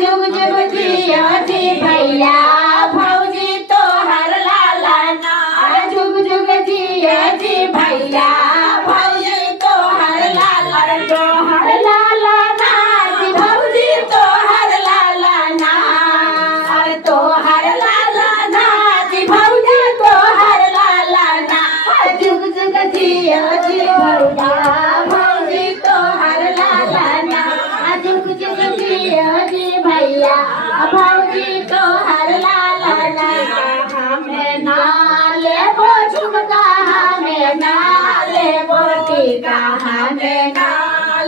जुग जुग जियो जी भैया भौजी तो हर लाला ना जुग जुग जियो जी भैया भौजी तो हर लाला तो हर लाला ना जी भौजी तो हर लाला ना तो हर लाला ना जी भौजी तो हर लाला ना जुग जुग जियो जी भैया भौजी तो हर लाला ना जुग जुग जियो जी भैया भौजी तो हर लाला ना हमें ना लेबो झुमका हमें ना लेबो टीका हमें ना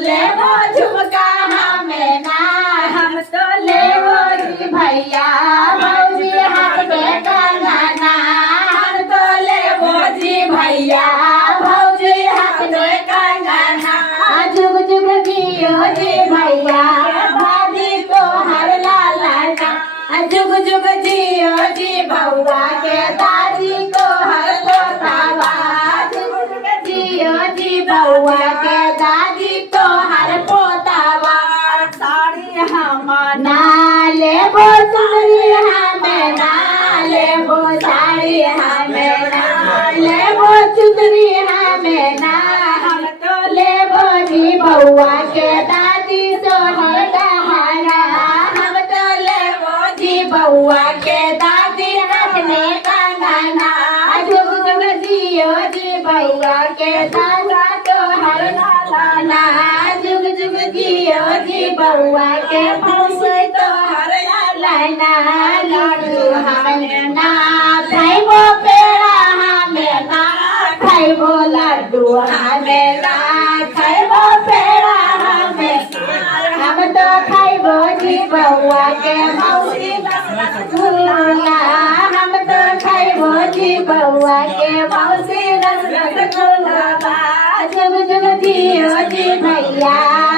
लेबो झुमका हमें ना हम तो लेबो जी भैया भौजी हाथ में कंगना हम तो लेबो जी भैया भौजी हाथ में कंगना जुग जुग जियो जी भैया भाभी तो हर लाला ना जुग जुग जियो जी भौवा के दादी तो हर पोतावा जुग जुग जियो जी भौवा के दादी तो हर पोतावा साड़ी हम ना लेबो चुनरी हमें ना लेबो साड़ी हमें ना लेबो चुनरी हमें ना हम तो लेबो जी भौवा के दादी तो हर गहना हम तो लेबो जी भौवा के दादी हाथ में कंगना जुग जुग जियो जी भौवा के दादा तो हर लाला ना जुग जुग जियो जी भौवा के भौसी तो हर लाला ना लड्डू हमें ना खाइबो पेड़ा हमें ना खाइबो लड्डू हमें ना खाइबो पेड़ा हमें हम तो खाइबो जी भौवा के मौसी रसगुल्ला हम तो खाइबो जी भौवा के मौसी रसगुल्ला जुग जुग जियो जी भैया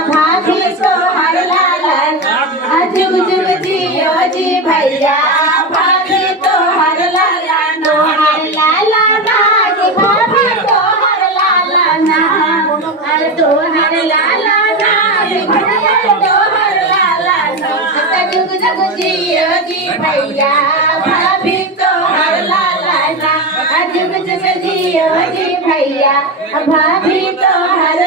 भाभी तो हर लाला ना जुग जुग जियो जी भैया भाभी तो हर लाला ना हर लाला ना जी भाभी तो हर लाला ना तो हर लाला ना जी भैया तो हर लाला ना जुग जुग जियो जी भैया भाभी तो हर लाला ना जुग जुग जियो जी भैया भाभी तो हर